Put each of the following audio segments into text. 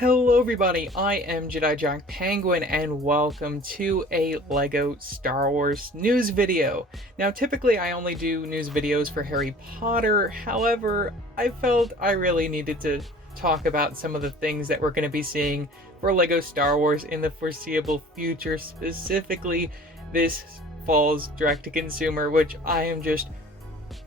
Hello everybody, I am Jedi Jack Penguin and welcome to a LEGO Star Wars news video. Now typically I only do news videos for Harry Potter, however, I felt I really needed to talk about some of the things that we're going to be seeing for LEGO Star Wars in the foreseeable future, specifically this fall's direct-to-consumer, which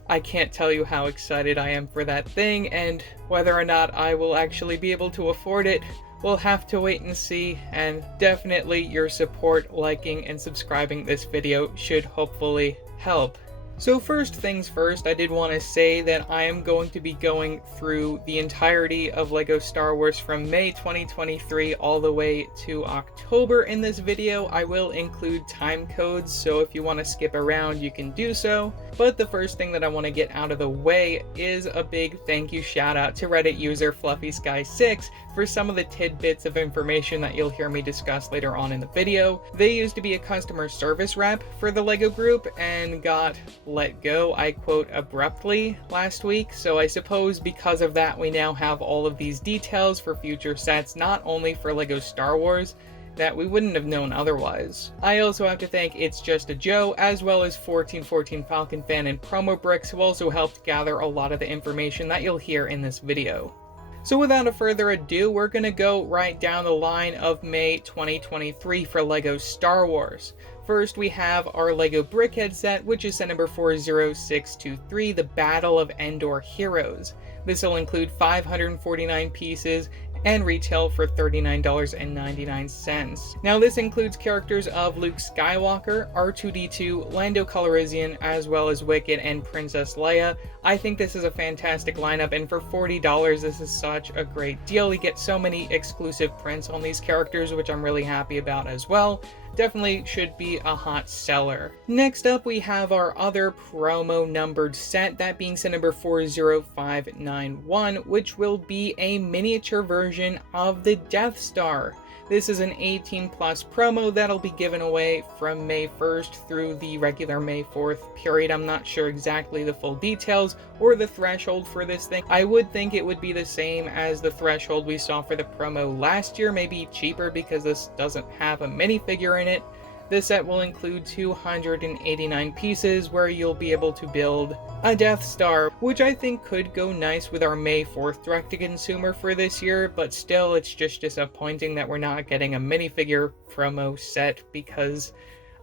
I can't tell you how excited I am for that thing, and whether or not I will actually be able to afford it, we'll have to wait and see, and definitely your support, liking, and subscribing this video should hopefully help. So first things first, I did want to say that I am going to be going through the entirety of LEGO Star Wars from May 2023 all the way to October in this video. I will include time codes, so if you want to skip around, you can do so. But the first thing that I want to get out of the way is a big thank you shout out to Reddit user FluffySky6 for some of the tidbits of information that you'll hear me discuss later on in the video. They used to be a customer service rep for the LEGO group and got let go, I quote, abruptly last week, so I suppose because of that we now have all of these details for future sets, not only for LEGO Star Wars, that we wouldn't have known otherwise. I also have to thank It's Just a Joe, as well as 1414 Falcon Fan and Promo Bricks, who also helped gather a lot of the information that you'll hear in this video. So without a further ado, we're gonna go right down the line of May 2023 for LEGO Star Wars. First, we have our LEGO Brickhead set, which is set number 40623, the Battle of Endor Heroes. This will include 549 pieces and retail for $39.99. Now this includes characters of Luke Skywalker, R2-D2, Lando Calrissian, as well as Wicket and Princess Leia. I think this is a fantastic lineup, and for $40 this is such a great deal. You get so many exclusive prints on these characters, which I'm really happy about as well. Definitely should be a hot seller. Next up, we have our other promo numbered set, that being set number 40591, which will be a miniature version of the Death Star. This is an 18+ promo that'll be given away from May 1st through the regular May 4th period. I'm not sure exactly the full details or the threshold for this thing. I would think it would be the same as the threshold we saw for the promo last year, maybe cheaper because this doesn't have a minifigure in it. This set will include 289 pieces where you'll be able to build a Death Star, which I think could go nice with our May 4th direct-to-consumer for this year, but still it's just disappointing that we're not getting a minifigure promo set because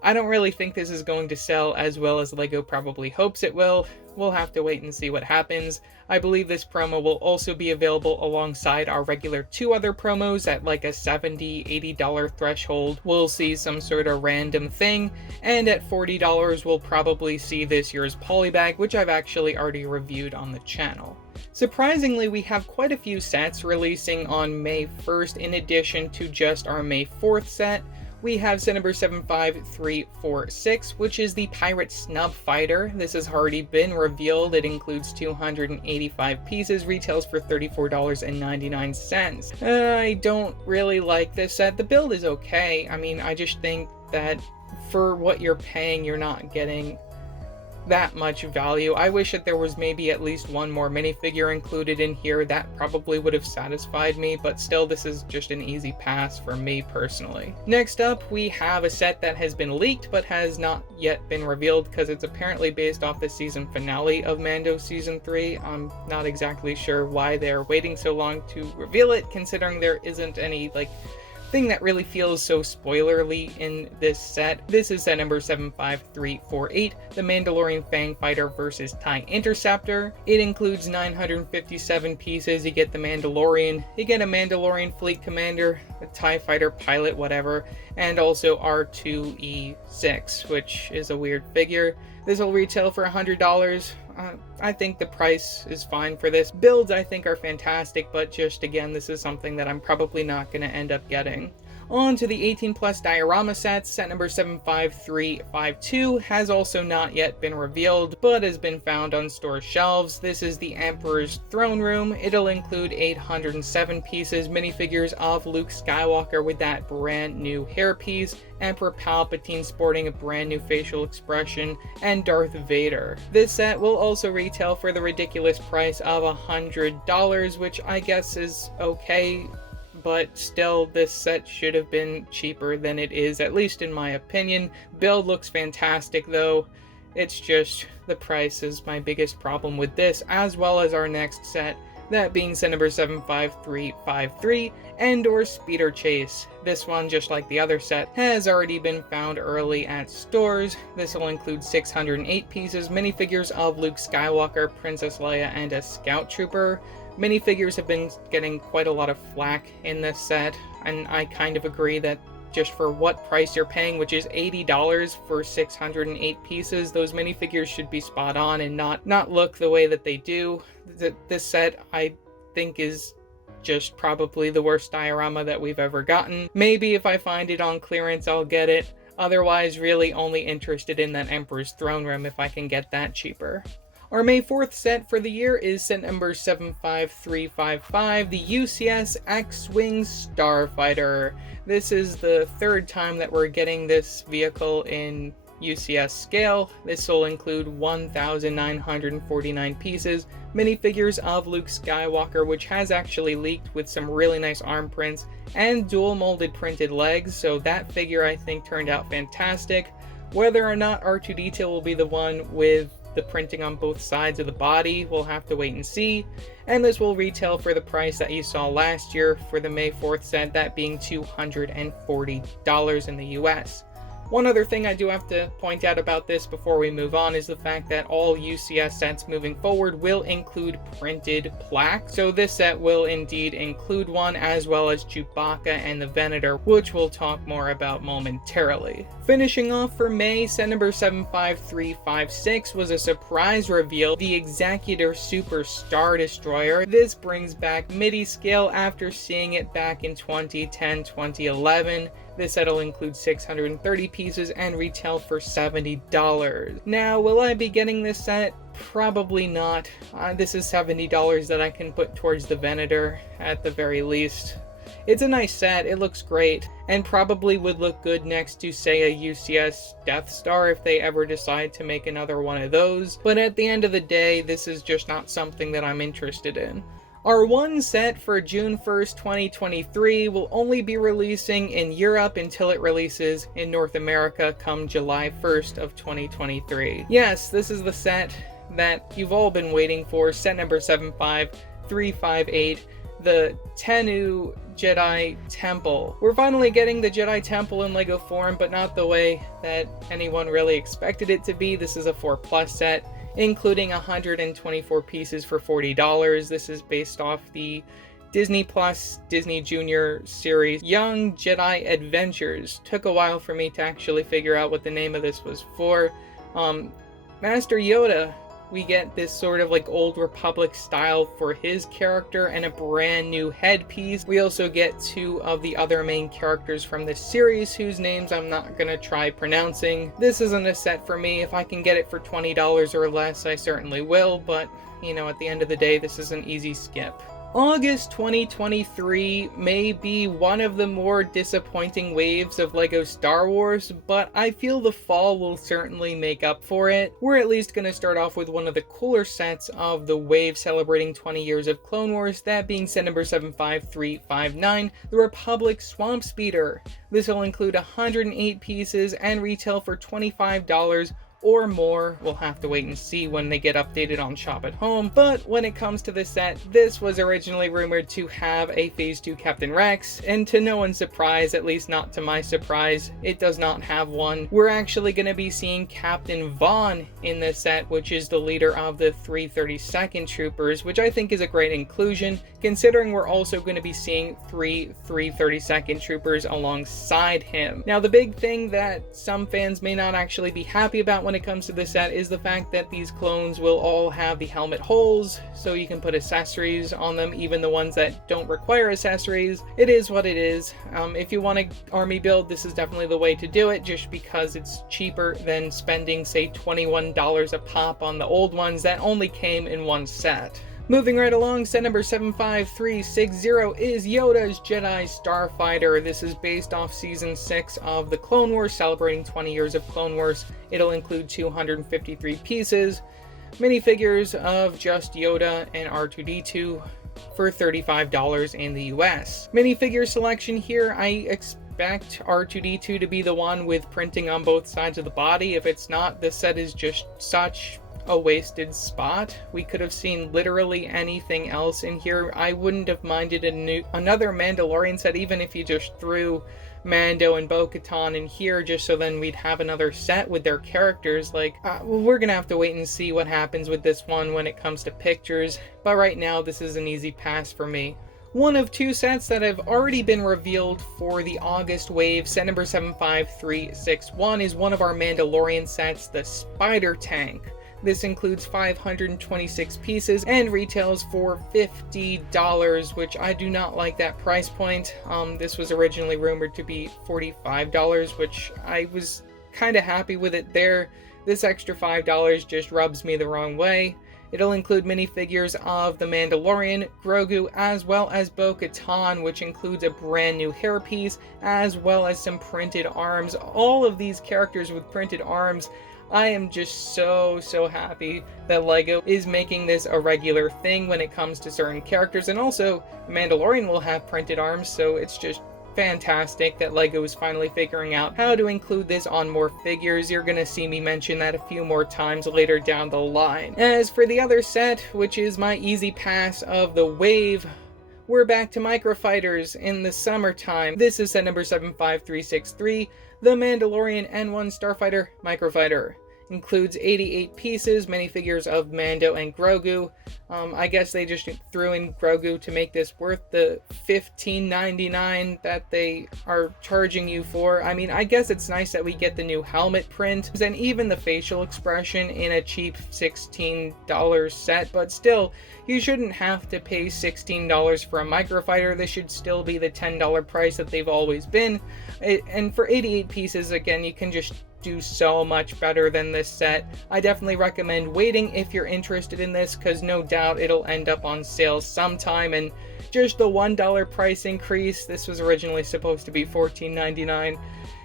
I don't really think this is going to sell as well as LEGO probably hopes it will. We'll have to wait and see what happens. I believe this promo will also be available alongside our regular 2 other promos at like a $70, $80 threshold. We'll see some sort of random thing, and at $40 we'll probably see this year's polybag, which I've actually already reviewed on the channel. Surprisingly, we have quite a few sets releasing on May 1st in addition to just our May 4th set. We have set number 75346, which is the Pirate Snub Fighter. This has already been revealed. It includes 285 pieces, retails for $34.99. I don't really like this set. The build is okay. I mean, I just think that for what you're paying, you're not getting that much value. I wish that there was maybe at least one more minifigure included in here. That probably would have satisfied me, but still this is just an easy pass for me personally. Next up, we have a set that has been leaked but has not yet been revealed because it's apparently based off the season finale of Mando Season 3. I'm not exactly sure why they're waiting so long to reveal it, considering there isn't any thing that really feels so spoilerly in this set. This is set number 75348, the Mandalorian Fang Fighter versus TIE Interceptor. It includes 957 pieces. You get the Mandalorian, you get a Mandalorian Fleet Commander, a TIE Fighter pilot, whatever, and also R2-E6, which is a weird figure. This will retail for $100. I think the price is fine for this. Builds I think are fantastic, but just again, this is something that I'm probably not going to end up getting. On to the 18+ diorama sets. Set number 75352 has also not yet been revealed, but has been found on store shelves. This is the Emperor's Throne Room. It'll include 807 pieces, minifigures of Luke Skywalker with that brand new hairpiece, Emperor Palpatine sporting a brand new facial expression, and Darth Vader. This set will also retail for the ridiculous price of $100, which I guess is okay but still this set should have been cheaper than it is, at least in my opinion. Build looks fantastic though. It's just the price is my biggest problem with this, as well as our next set, that being set number 75353 and/or Speeder Chase. This one, just like the other set, has already been found early at stores. This will include 608 pieces, minifigures of Luke Skywalker, Princess Leia, and a Scout Trooper. Minifigures have been getting quite a lot of flack in this set, and I kind of agree that just for what price you're paying, which is $80 for 608 pieces, those minifigures should be spot on and not look the way that they do. This set, I think, is just probably the worst diorama that we've ever gotten. Maybe if I find it on clearance, I'll get it. Otherwise, really only interested in that Emperor's Throne Room if I can get that cheaper. Our May 4th set for the year is set number 75355, the UCS X-Wing Starfighter. This is the third time that we're getting this vehicle in UCS scale. This will include 1,949 pieces, minifigures of Luke Skywalker, which has actually leaked with some really nice arm prints, and dual molded printed legs, so that figure I think turned out fantastic. Whether or not R2-D2 will be the one with the printing on both sides of the body, we'll have to wait and see. And this will retail for the price that you saw last year for the May 4th set, that being $240 in the US. One other thing I do have to point out about this before we move on is the fact that all UCS sets moving forward will include printed plaques. So this set will indeed include one, as well as Chewbacca and the Venator, which we'll talk more about momentarily. Finishing off for May, set number 75356 was a surprise reveal, the Executor Super Star Destroyer. This brings back MIDI scale after seeing it back in 2010-2011. This set will include 630 pieces and retail for $70. Now, will I be getting this set? Probably not. This is $70 that I can put towards the Venator at the very least. It's a nice set, it looks great, and probably would look good next to, say, a UCS Death Star if they ever decide to make another one of those, but at the end of the day, this is just not something that I'm interested in. Our one set for June 1st, 2023 will only be releasing in Europe until it releases in North America come July 1st of 2023. Yes, this is the set that you've all been waiting for, set number 75358, the Tennu Jedi Temple. We're finally getting the Jedi Temple in LEGO form, but not the way that anyone really expected it to be. This is a 4+ set, including 124 pieces for $40. This is based off the Disney Plus Disney Junior series Young Jedi Adventures. Took a while for me to actually figure out what the name of this was for. Master Yoda, we get this sort of like Old Republic style for his character and a brand new headpiece. We also get two of the other main characters from this series whose names I'm not gonna try pronouncing. This isn't a set for me. If I can get it for $20 or less, I certainly will, but you know, at the end of the day, this is an easy skip. August 2023 may be one of the more disappointing waves of LEGO Star Wars, but I feel the fall will certainly make up for it. We're at least going to start off with one of the cooler sets of the wave celebrating 20 years of Clone Wars, that being set number 75359, the Republic Swamp Speeder. This will include 108 pieces and retail for $25 or more. We'll have to wait and see when they get updated on Shop at Home. But when it comes to this set, this was originally rumored to have a Phase 2 Captain Rex, and to no one's surprise, at least not to my surprise, it does not have one. We're actually going to be seeing Captain Vaughn in this set, which is the leader of the 332nd Troopers, which I think is a great inclusion, considering we're also going to be seeing 332nd Troopers alongside him. Now, the big thing that some fans may not actually be happy about when it comes to this set is the fact that these clones will all have the helmet holes, so you can put accessories on them, even the ones that don't require accessories. It is what it is. If you want an army build, this is definitely the way to do it, just because it's cheaper than spending, say, $21 a pop on the old ones that only came in one set. Moving right along, set number 75360 is Yoda's Jedi Starfighter. This is based off Season 6 of the Clone Wars, celebrating 20 years of Clone Wars. It'll include 253 pieces, minifigures of just Yoda and R2-D2, for $35 in the US. Minifigure selection here, I expect R2-D2 to be the one with printing on both sides of the body. If it's not, this set is just such a wasted spot. We could have seen literally anything else in here. I wouldn't have minded another Mandalorian set, even if you just threw Mando and Bo-Katan in here, just so then we'd have another set with their characters. Like, we're gonna have to wait and see what happens with this one when it comes to pictures, but right now this is an easy pass for me. One of two sets that have already been revealed for the August wave, set number 75361, is one of our Mandalorian sets, the Spider Tank. This includes 526 pieces and retails for $50, which I do not like that price point. This was originally rumored to be $45, which I was kind of happy with it there. This extra $5 just rubs me the wrong way. It'll include minifigures of the Mandalorian, Grogu, as well as Bo-Katan, which includes a brand new hairpiece, as well as some printed arms. All of these characters with printed arms. I am just so happy that LEGO is making this a regular thing when it comes to certain characters, and also Mandalorian will have printed arms, so it's just fantastic that LEGO is finally figuring out how to include this on more figures. You're gonna see me mention that a few more times later down the line. As for the other set, which is my easy pass of the wave, we're back to microfighters in the summertime. This is set number 75363, the Mandalorian N1 Starfighter Microfighter. Includes 88 pieces, minifigures of Mando and Grogu. I guess they just threw in Grogu to make this worth the $15.99 that they are charging you for. I mean, I guess it's nice that we get the new helmet print and even the facial expression in a cheap $16 set, but still, you shouldn't have to pay $16 for a microfighter. This should still be the $10 price that they've always been. And for 88 pieces, again, you can just do so much better than this set. I definitely recommend waiting if you're interested in this, because no doubt it'll end up on sale sometime. And just the $1 price increase, this was originally supposed to be $14.99.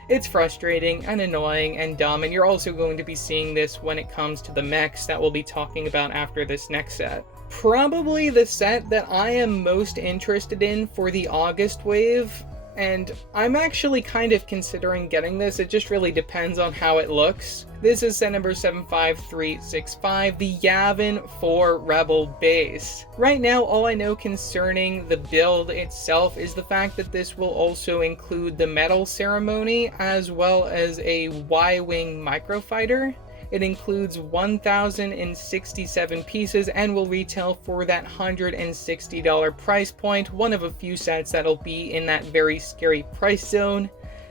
It's frustrating and annoying and dumb, and you're also going to be seeing this when it comes to the mechs that we'll be talking about after this next set. Probably the set that I am most interested in for the August wave, and I'm actually kind of considering getting this. It just really depends on how it looks. This is set number 75365, the Yavin 4 Rebel Base. Right now, all I know concerning the build itself is the fact that this will also include the medal ceremony, as well as a Y-Wing microfighter. It includes 1,067 pieces and will retail for that $160 price point, one of a few sets that'll be in that very scary price zone.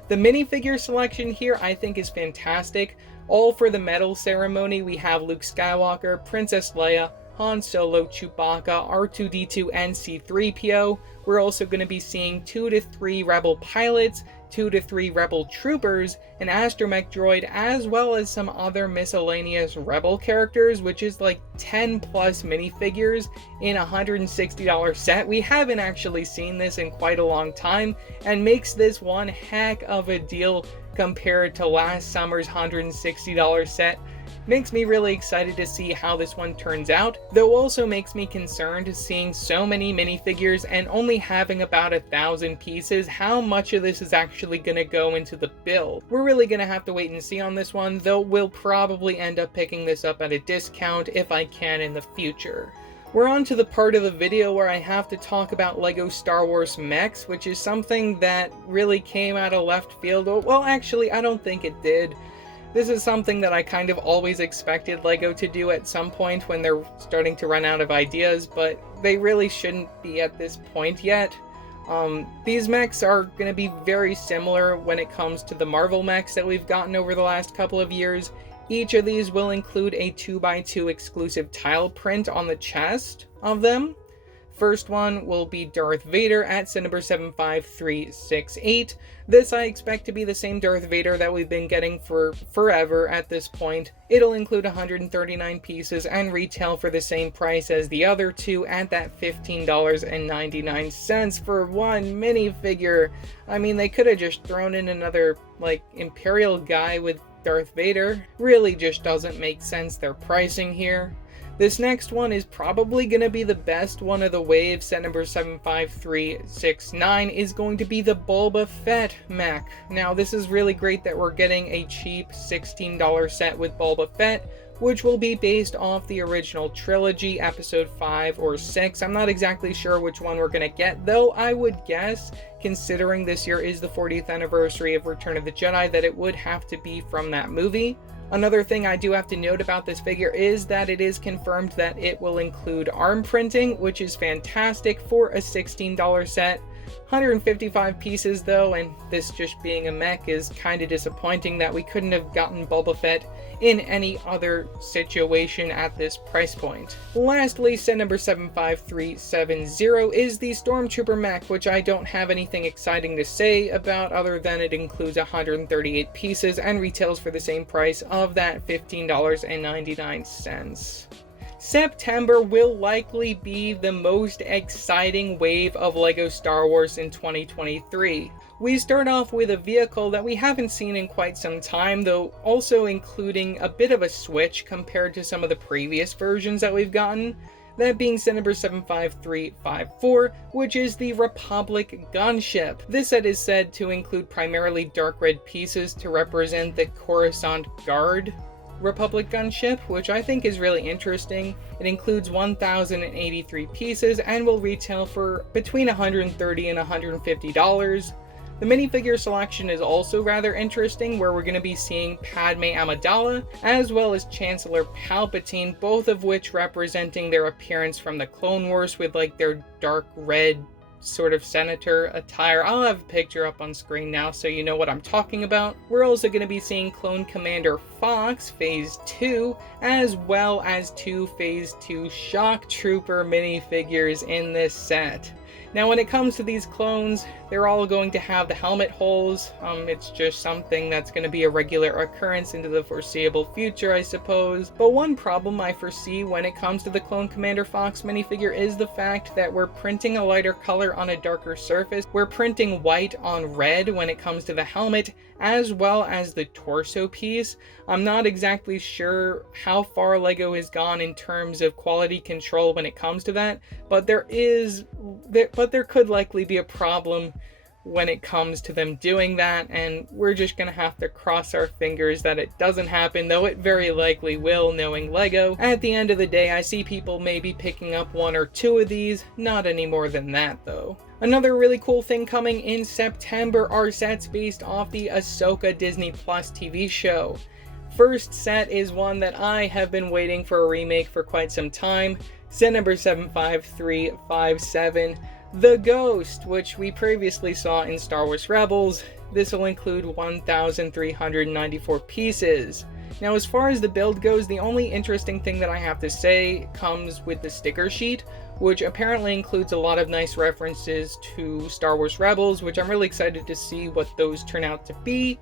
The minifigure selection here I think is fantastic. All for the medal ceremony, we have Luke Skywalker, Princess Leia, Han Solo, Chewbacca, R2-D2, and C-3PO. We're also going to be seeing 2 to 3 Rebel pilots, 2 to 3 Rebel troopers, an astromech droid, as well as some other miscellaneous Rebel characters, which is like 10 plus minifigures in a $160 set. We haven't actually seen this in quite a long time, and makes this one heck of a deal compared to last summer's $160 set. Makes me really excited to see how this one turns out, though also makes me concerned seeing so many minifigures and only having about 1,000 pieces. How much of this is actually going to go into the build? We're really going to have to wait and see on this one, though we'll probably end up picking this up at a discount if I can in the future. We're on to the part of the video where I have to talk about LEGO Star Wars mechs, which is something that really came out of left field. Well, actually, I don't think it did. This is something that I kind of always expected LEGO to do at some point when they're starting to run out of ideas, but they really shouldn't be at this point yet. These mechs are going to be very similar when it comes to the Marvel mechs that we've gotten over the last couple of years. Each of these will include a 2x2 exclusive tile print on the chest of them. First one will be Darth Vader at set number 75368. This I expect to be the same Darth Vader that we've been getting for forever at this point. It'll include 139 pieces and retail for the same price as the other two at that $15.99 for one minifigure. I mean, they could have just thrown in another, like, Imperial guy with Darth Vader. Really just doesn't make sense, their pricing here. This next one is probably going to be the best one of the wave. Set number 75369 is going to be the Boba Fett mech. Now this is really great that we're getting a cheap $16 set with Boba Fett, which will be based off the original trilogy, episode 5 or 6. I'm not exactly sure which one we're going to get, though I would guess, considering this year is the 40th anniversary of Return of the Jedi, that it would have to be from that movie. Another thing I do have to note about this figure is that it is confirmed that it will include arm printing, which is fantastic for a $16 set. 155 pieces though, and this just being a mech is kind of disappointing that we couldn't have gotten Boba Fett in any other situation at this price point. Lastly, set number 75370 is the Stormtrooper mech, which I don't have anything exciting to say about other than it includes 138 pieces and retails for the same price of that $15.99. September will likely be the most exciting wave of LEGO Star Wars in 2023. We start off with a vehicle that we haven't seen in quite some time, though also including a bit of a switch compared to some of the previous versions that we've gotten. That being set number 75354, which is the Republic gunship. This set is said to include primarily dark red pieces to represent the Coruscant Guard Republic gunship, which I think is really interesting. It includes 1,083 pieces and will retail for between $130 and $150. The minifigure selection is also rather interesting, where we're going to be seeing Padme Amidala as well as Chancellor Palpatine, both of which representing their appearance from the Clone Wars with like their dark red sort of senator attire. I'll have a picture up on screen now so you know what I'm talking about. We're also going to be seeing Clone Commander Fox Phase 2, as well as 2 Phase 2 Shock Trooper minifigures in this set. Now when it comes to these clones, they're all going to have the helmet holes. It's just something that's going to be a regular occurrence into the foreseeable future, I suppose. But one problem I foresee when it comes to the Clone Commander Fox minifigure is the fact that we're printing a lighter color on a darker surface. We're printing white on red when it comes to the helmet, as well as the torso piece. I'm not exactly sure how far LEGO has gone in terms of quality control when it comes to that, but there could likely be a problem when it comes to them doing that, and we're just gonna have to cross our fingers that it doesn't happen, though it very likely will, knowing LEGO. At the end of the day, I see people maybe picking up 1 or 2 of these, not any more than that though. Another really cool thing coming in September are sets based off the Ahsoka Disney Plus TV show. First set is one that I have been waiting for a remake for quite some time. Set number 75357, The Ghost, which we previously saw in Star Wars Rebels. This will include 1,394 pieces. Now as far as the build goes, the only interesting thing that I have to say comes with the sticker sheet, which apparently includes a lot of nice references to Star Wars Rebels, which I'm really excited to see what those turn out to be.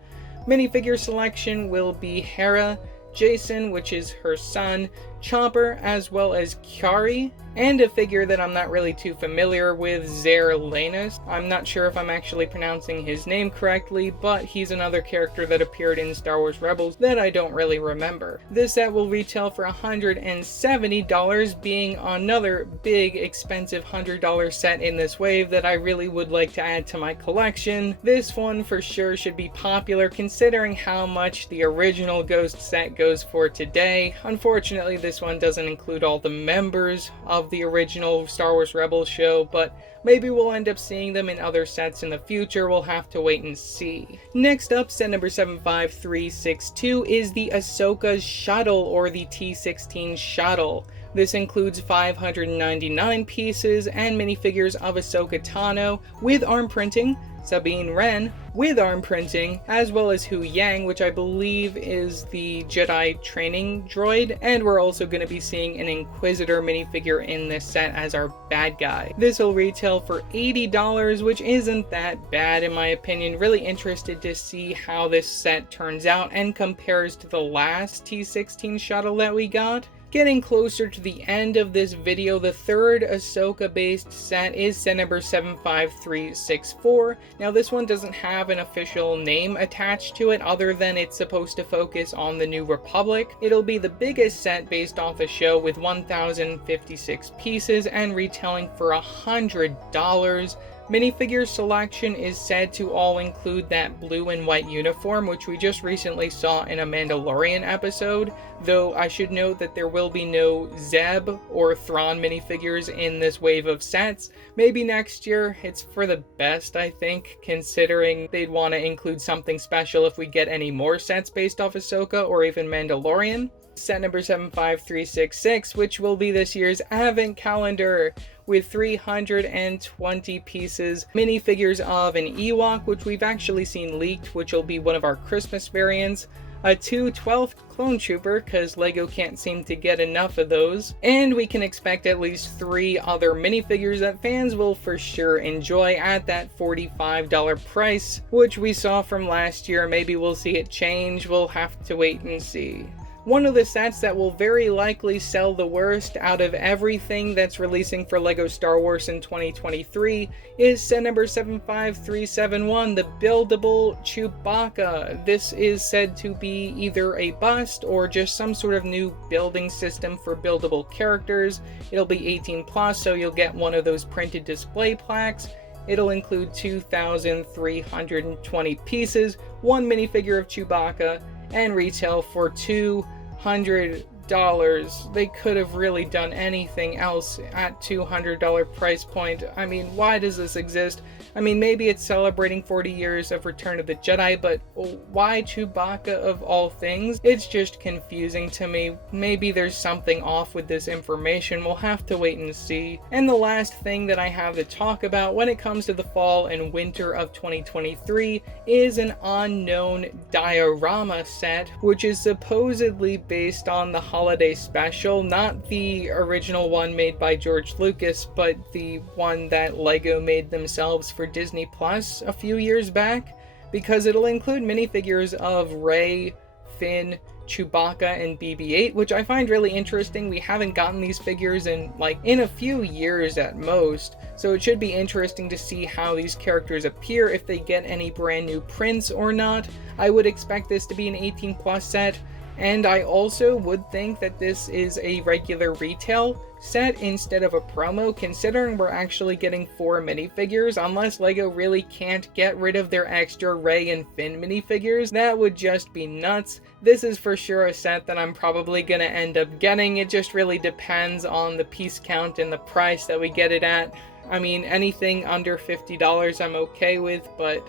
Minifigure selection will be Hera, Jason, which is her son, Chopper, as well as Kiari, and a figure that I'm not really too familiar with, Zer Lanus. I'm not sure if I'm actually pronouncing his name correctly, but he's another character that appeared in Star Wars Rebels that I don't really remember. This set will retail for $170, being another big expensive $100 set in this wave that I really would like to add to my collection. This one for sure should be popular considering how much the original Ghost set goes for today. Unfortunately, this one doesn't include all the members of the original Star Wars Rebels show, but maybe we'll end up seeing them in other sets in the future. We'll have to wait and see. Next up, set number 75362 is the Ahsoka Shuttle, or the T-16 Shuttle. This includes 599 pieces and minifigures of Ahsoka Tano with arm printing, Sabine Wren with arm printing, as well as Hu Yang, which I believe is the Jedi training droid, and we're also going to be seeing an Inquisitor minifigure in this set as our bad guy. This will retail for $80, which isn't that bad in my opinion. Really interested to see how this set turns out and compares to the last T-16 shuttle that we got. Getting closer to the end of this video, the third Ahsoka-based set is set number 75364. Now this one doesn't have an official name attached to it other than it's supposed to focus on the New Republic. It'll be the biggest set based off the show with 1,056 pieces and retailing for $100. Minifigure selection is said to all include that blue and white uniform, which we just recently saw in a Mandalorian episode, though I should note that there will be no Zeb or Thrawn minifigures in this wave of sets. Maybe next year. It's for the best, I think, considering they'd want to include something special if we get any more sets based off Ahsoka or even Mandalorian. Set number 75366, which will be this year's Advent Calendar, with 320 pieces, minifigures of an Ewok, which we've actually seen leaked, which will be one of our Christmas variants, a 2/12th Clone Trooper, because LEGO can't seem to get enough of those, and we can expect at least 3 other minifigures that fans will for sure enjoy at that $45 price, which we saw from last year. Maybe we'll see it change, we'll have to wait and see. One of the sets that will very likely sell the worst out of everything that's releasing for LEGO Star Wars in 2023 is set number 75371, the buildable Chewbacca. This is said to be either a bust or just some sort of new building system for buildable characters. It'll be 18 plus, so you'll get one of those printed display plaques. It'll include 2,320 pieces, 1 minifigure of Chewbacca, and retail for $200. They could have really done anything else at $200 price point. I mean, why does this exist? I mean, maybe it's celebrating 40 years of Return of the Jedi, but why Chewbacca of all things? It's just confusing to me. Maybe there's something off with this information. We'll have to wait and see. And the last thing that I have to talk about when it comes to the fall and winter of 2023 is an unknown diorama set, which is supposedly based on the holiday special, not the original one made by George Lucas, but the one that LEGO made themselves for Disney Plus a few years back, because it'll include minifigures of Rey, Finn, Chewbacca, and BB-8, which I find really interesting. We haven't gotten these figures in a few years at most, so it should be interesting to see how these characters appear, if they get any brand new prints or not. I would expect this to be an 18 plus set, and I also would think that this is a regular retail set instead of a promo, considering we're actually getting 4 minifigures. Unless LEGO really can't get rid of their extra Rey and Finn minifigures, that would just be nuts. This is for sure a set that I'm probably gonna end up getting. It just really depends on the piece count and the price that we get it at. I mean, anything under $50 I'm okay with, but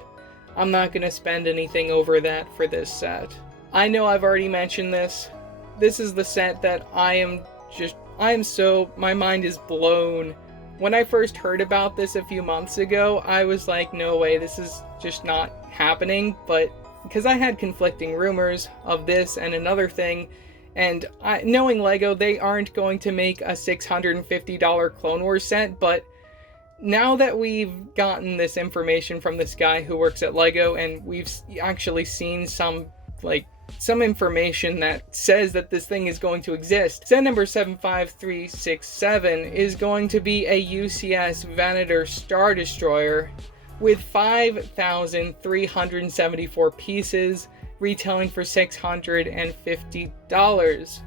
I'm not gonna spend anything over that for this set. I know I've already mentioned this. This is the set that my mind is blown. When I first heard about this a few months ago, I was like, no way, this is just not happening. But because I had conflicting rumors of this and another thing, and knowing LEGO, they aren't going to make a $650 Clone Wars set, but now that we've gotten this information from this guy who works at LEGO, and we've actually seen some information that says that this thing is going to exist. Set number 75367 is going to be a UCS Venator Star Destroyer with 5,374 pieces, retailing for $650.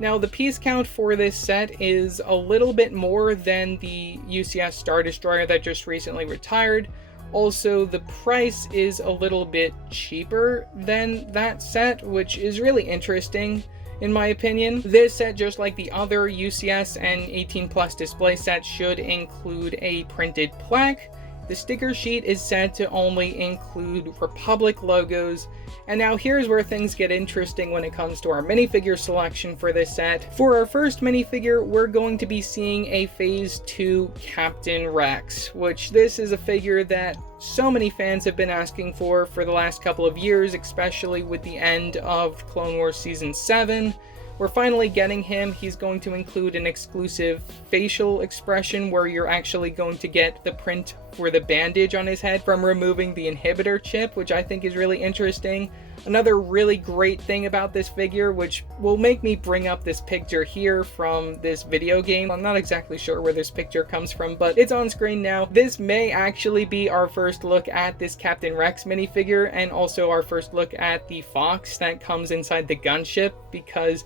Now, the piece count for this set is a little bit more than the UCS Star Destroyer that just recently retired. Also, the price is a little bit cheaper than that set, which is really interesting in my opinion. This set, just like the other UCS and 18 plus display sets, should include a printed plaque. The sticker sheet is said to only include Republic logos. And now here's where things get interesting when it comes to our minifigure selection for this set. For our first minifigure, we're going to be seeing a Phase 2 Captain Rex, which this is a figure that so many fans have been asking for the last couple of years, especially with the end of Clone Wars Season 7. We're finally getting him. He's going to include an exclusive facial expression where you're actually going to get the print for the bandage on his head from removing the inhibitor chip, which I think is really interesting. Another really great thing about this figure, which will make me bring up this picture here from this video game. I'm not exactly sure where this picture comes from, but it's on screen now. This may actually be our first look at this Captain Rex minifigure, and also our first look at the Fox that comes inside the gunship, because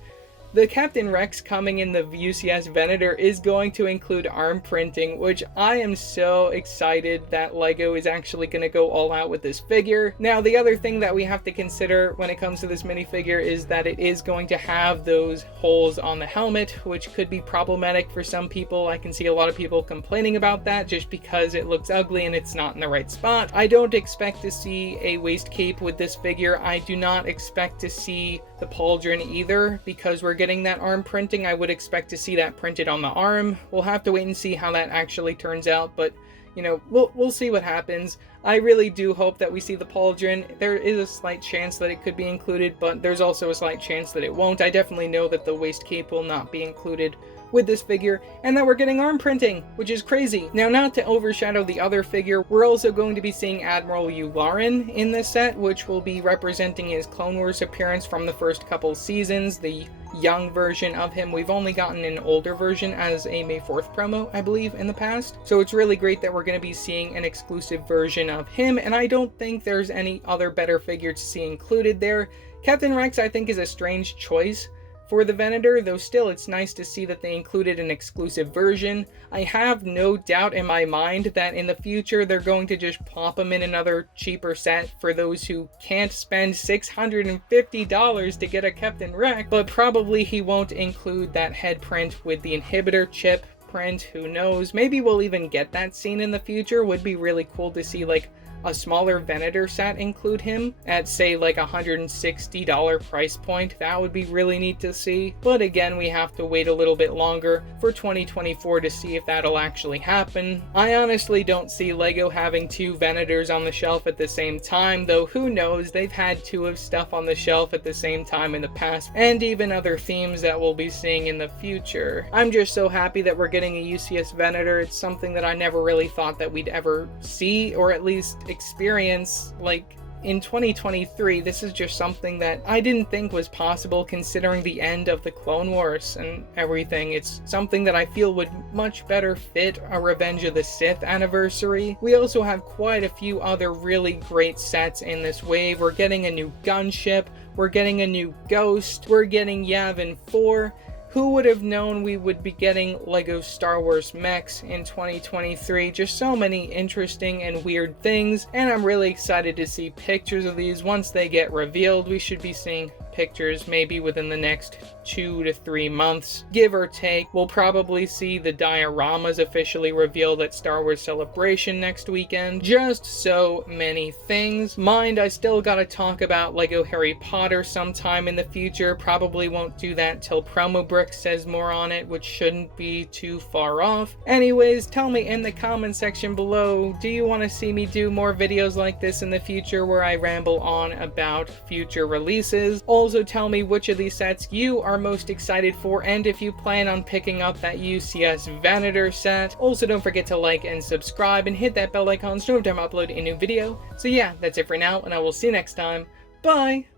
the Captain Rex coming in the UCS Venator is going to include arm printing, which I am so excited that LEGO is actually going to go all out with this figure. Now, the other thing that we have to consider when it comes to this minifigure is that it is going to have those holes on the helmet, which could be problematic for some people. I can see a lot of people complaining about that just because it looks ugly and it's not in the right spot. I don't expect to see a waist cape with this figure. I do not expect to see the pauldron either, because we're getting that arm printing. I would expect to see that printed on the arm. We'll have to wait and see how that actually turns out, but you know, we'll see what happens. I really do hope that we see the pauldron. There is a slight chance that it could be included, but there's also a slight chance that it won't. I definitely know that the waist cape will not be included with this figure, and that we're getting arm printing, which is crazy. Now, not to overshadow the other figure, we're also going to be seeing Admiral Yularen in this set, which will be representing his Clone Wars appearance from the first couple seasons, the young version of him. We've only gotten an older version as a May 4th promo, I believe, in the past. So it's really great that we're going to be seeing an exclusive version of him, and I don't think there's any other better figure to see included there. Captain Rex, I think, is a strange choice for the Venator, though still it's nice to see that they included an exclusive version. I have no doubt in my mind that in the future they're going to just plop him in another cheaper set for those who can't spend $650 to get a Captain Rex, but probably he won't include that head print with the inhibitor chip print. Who knows? Maybe we'll even get that scene in the future. Would be really cool to see like a smaller Venator set include him at, say, like $160 price point. That would be really neat to see. But again, we have to wait a little bit longer for 2024 to see if that'll actually happen. I honestly don't see LEGO having two Venators on the shelf at the same time, though who knows, they've had two of stuff on the shelf at the same time in the past, and even other themes that we'll be seeing in the future. I'm just so happy that we're getting a UCS Venator. It's something that I never really thought that we'd ever see, or at least experience. Like in 2023, this is just something that I didn't think was possible considering the end of the Clone Wars and everything. It's something that I feel would much better fit a Revenge of the Sith anniversary. We also have quite a few other really great sets in this wave. We're getting a new gunship, we're getting a new Ghost, we're getting Yavin 4. Who would have known we would be getting LEGO Star Wars mechs in 2023? Just so many interesting and weird things, and I'm really excited to see pictures of these once they get revealed. We should be seeing pictures maybe within the next 2 to 3 months, give or take. We'll probably see the dioramas officially revealed at Star Wars Celebration next weekend. Just so many things. Mind, I still gotta talk about LEGO Harry Potter sometime in the future. Probably won't do that till Promo Brick says more on it, which shouldn't be too far off. Anyways, tell me in the comment section below, do you want to see me do more videos like this in the future where I ramble on about future releases? Also tell me which of these sets you are most excited for, and if you plan on picking up that UCS Venator set. Also don't forget to like and subscribe and hit that bell icon so every time I upload a new video. So yeah, that's it for now, and I will see you next time. Bye!